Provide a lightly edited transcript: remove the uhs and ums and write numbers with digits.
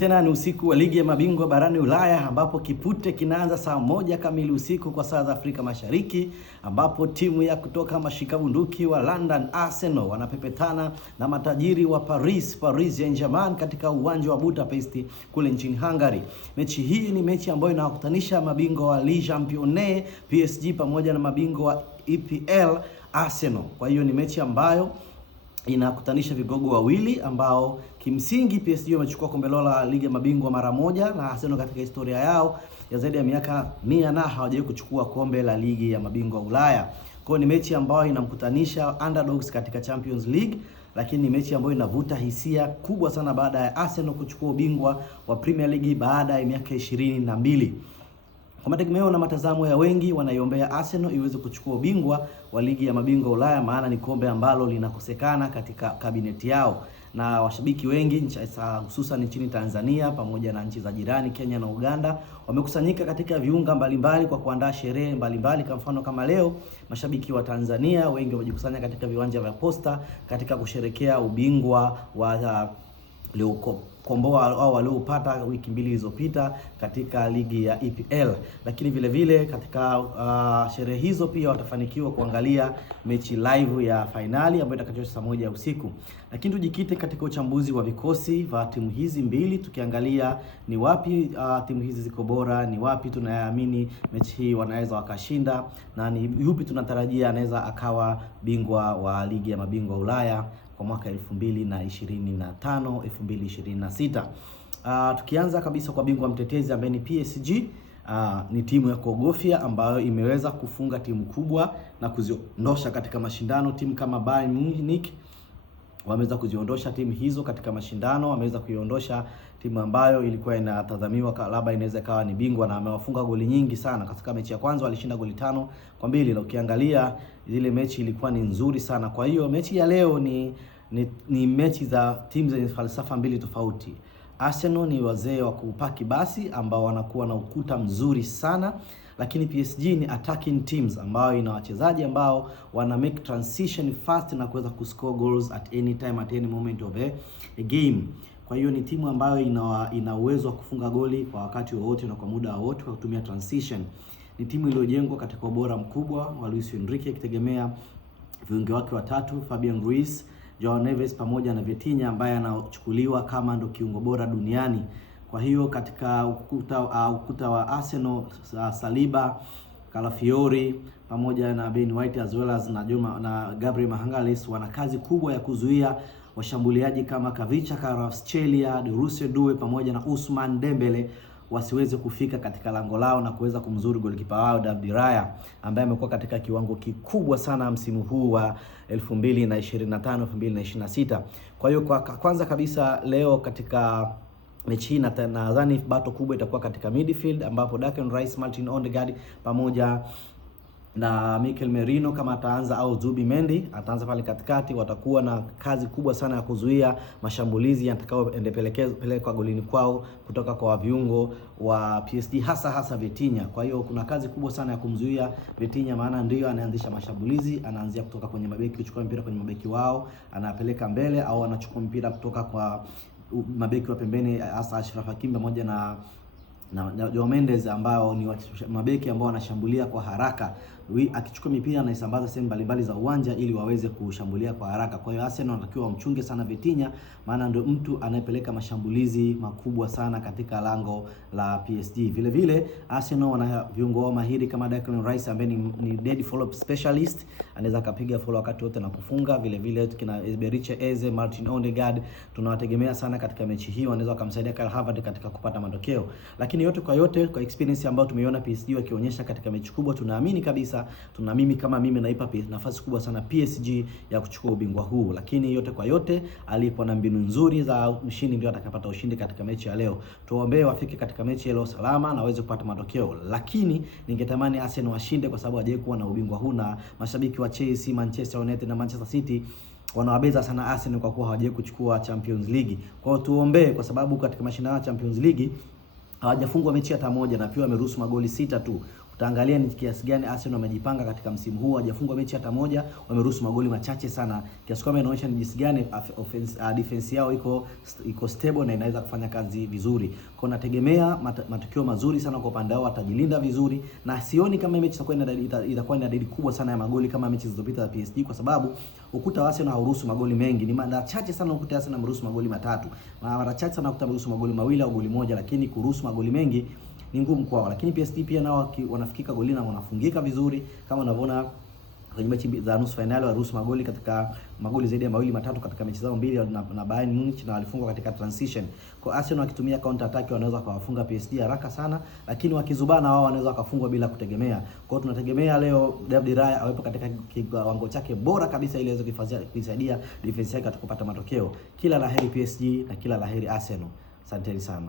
Tena ni usiku wa ligi ya mabingwa barani Ulaya ambapo kipute kinaanza saa 1 kamili usiku kwa saa za Afrika Mashariki, ambapo timu ya kutoka mashikabunduki wa London Arsenal wanapepetana na matajiri wa Paris Saint-Germain katika uwanja wa Budapest kule nchini Hungary. Mechi hii ni mechi ambayo inawakutanisha mabingwa wa Ligue Championnat PSG pamoja na mabingwa wa EPL Arsenal. Kwa hiyo ni mechi ambayo inakutanisha vigogo wawili ambao kimsingi PSG wamechukua kombe la ligi ya mabingwa mara moja, na Arsenal katika historia yao ya zaidi ya miaka 100 na hawajawahi kuchukua kombe la ligi ya mabingwa Ulaya. Kwa hiyo ni mechi ambayo inamkutanisha underdogs katika Champions League, lakini ni mechi ambayo inavuta hisia kubwa sana baada ya Arsenal kuchukua ubingwa wa Premier League baada ya miaka 22. Kwa mategemeo na matazamo ya wengi, wanaiombea Arsenal iweze kuchukua ubingwa wa ligi ya mabingwa Ulaya, maana ni kombe ambalo linakosekana katika kabineti yao. Na washabiki wengi hususan nchini Tanzania pamoja na nchi za jirani Kenya na Uganda wamekusanyika katika viunga mbalimbali kwa kuandaa sherehe mbalimbali. Kwa mfano kama leo, mashabiki wa Tanzania wengi wamejikusanya katika viwanja vya Posta katika kusherekea ubingwa wa komboa au waliopata wiki 2 zilizopita katika ligi ya EPL. Lakini vile vile katika sherehe hizo pia watafanikiwa kuangalia mechi live ya finali ambayo itakayochezwa saa 1 usiku. Lakini tujikite katika uchambuzi wa vikosi vya timu hizi mbili, tukiangalia ni wapi timu hizi ziko bora, ni wapi tunaamini mechi hii wanaweza wakashinda, na ni yupi tunatarajia anaweza akawa bingwa wa ligi ya mabingwa Ulaya kwa mwaka 2025 2026. Tukianza kabisa kwa bingwa mtetezi ambaye ni PSG. Ni timu ya kuogofya ambayo imeweza kufunga timu kubwa na kuziondosha katika mashindano. Timu kama Bayern Munich wameweza kuziondosha timu hizo katika mashindano, wameweza kuiondosha timu ambayo ilikuwa inatazamiwa labda inaweza kawa ni bingwa, na amewafunga goli nyingi sana. Katika mechi ya kwanza walishinda goli 5-2, na ukiangalia zile mechi ilikuwa ni nzuri sana. Kwa hiyo mechi ya leo ni mechi za timu zenye falsafa mbili tofauti. Arsenal ni wazee wa kupaki basi ambao wanakuwa na ukuta mzuri sana, lakini PSG ni attacking teams ambayo ina wachezaji ambao wana make transition fast na kuweza kuscore goals at any time, at any moment of a game. Kwa hiyo ni timu ambayo ina uwezo wa kufunga goli kwa wakati wowote na kwa muda wowote kwa kutumia transition. Ni timu iliyojengwa katika ubora mkubwa wa Luis Enrique, ikitegemea viungo wake watatu, Fabian Ruiz, Joao Neves pamoja na Vitinha ambaye anachukuliwa kama ndo kiungo bora duniani. Kwa hiyo katika ukuta wa Arsenal, Saliba, Calafiori pamoja na Ben White as well as na Gabriel Magalhaes wana kazi kubwa ya kuzuia washambuliaji kama Kavicha, Kvaratskhelia, Diouf Doué pamoja na Ousmane Dembele wasiweze kufika katika lango lao na kuweza kumzuru golikipa wao David Raya ambaye amekuwa katika kiwango kikubwa sana msimu huu wa 2025 2026. Kwa hiyo kwanza kabisa leo katika mechi hii nadhani bato kubwa itakuwa katika midfield, ambapo Declan Rice, Martin Odegaard pamoja na Mikel Merino kama ataanza, au Zubi Mendi ataanza pale katikati. Watakuwa na kazi kubwa sana ya kuzuia mashambulizi yatakayoendelea golini kwao kutoka kwa viungo wa PSG, hasa Vitinha. Kwa hiyo kuna kazi kubwa sana ya kumzuia Vitinha, maana ndio anaanzisha mashambulizi, anaanzia kutoka kwenye mabeki, kuchukua mpira kwenye mabeki wao, anapeleka mbele, au anachukua mpira kutoka kwa mabeki wa pembeni, hasa Achraf Hakimi pamoja na Joao Mendes ambao ni mabeki ambao wanashambulia kwa haraka. Akichukua mipira anaisambaza sehemu mbalimbali za uwanja ili waweze kushambulia kwa haraka. Kwa hiyo Arsenal wanatakiwa wamchunge sana Vitinha, maana ndio mtu anayepeleka mashambulizi makubwa sana katika lango la PSG. Vile vile Arsenal wana viungo wao mahiri kama Declan Rice ambaye ni dead follow specialist, anaweza kapiga follow wakati wote na kufunga. Vile vile tukina Eberechi Eze, Martin Odegaard tunawategemea sana katika mechi hii, wanaweza kumsaidia Kai Havertz katika kupata matokeo. Lakini yote kwa yote, kwa experience ambayo tumeiona PSG wakionyesha katika mechi kubwa, tunaamini kabisa, mimi naipa nafasi kubwa sana PSG ya kuchukua ubingwa huu. Lakini yote kwa yote, alipo na mbinu nzuri za ushindi ndio atakapata ushindi katika mechi ya leo. Tuombe wafike katika mechi ya leo salama na waweze kupata matokeo. Lakini ningetamani Arsenal washinde kwa sababu hajawahi kuwa na ubingwa huu, na mashabiki wa Chelsea, Manchester United na Manchester City wanawabeza sana Arsenal kwa kuwa hawajawahi kuchukua Champions League. Kwa hiyo tuombe, kwa sababu katika mashindano ya Champions League hawajafungwa mechi hata moja na pia wameruhusu magoli 6 tu. Tutaangalia ni kiasi gani Arsenal wamejipanga katika msimu huu. Hawajafungwa mechi hata moja, wameruhusu magoli machache sana, kiasi kwamba inaonyesha ni jinsi gani defense yao iko stable na inaweza kufanya kazi vizuri. Kwa nategemea matukio mazuri sana kwa upande wao, watajilinda vizuri, na sioni kama mechi itakuwa ina idadi kubwa sana ya magoli kama mechi zilizopita za PSG, kwa sababu ukuta wa Arsenal hauruhusu magoli mengi. Ni mara chache sana ukuta wa Arsenal umeruhusu magoli matatu, mara chache sana ukuta umeruhusu magoli mawili au goli moja, lakini kuruhusu magoli mengi ni ngumu kwao. Lakini PSG pia nao wanafikika golini na wanafungika vizuri, kama unavyoona kwenye mechi za nusu finali waliruhusu magoli zaidi ya mawili matatu katika mechi zao mbili na Bayern Munich, na walifungwa katika transition. Kwa Arsenal wakitumia counter attack wanaweza kuwafunga PSG haraka sana, lakini wakizubana wao wanaweza wakafungwa bila kutegemea. Kwa hiyo tunategemea leo David Raya awepo katika kiwango chake bora kabisa ili aweze kuisaidia defense yake kupata matokeo. Kila laheri PSG na kila laheri Arsenal. Asanteni sana.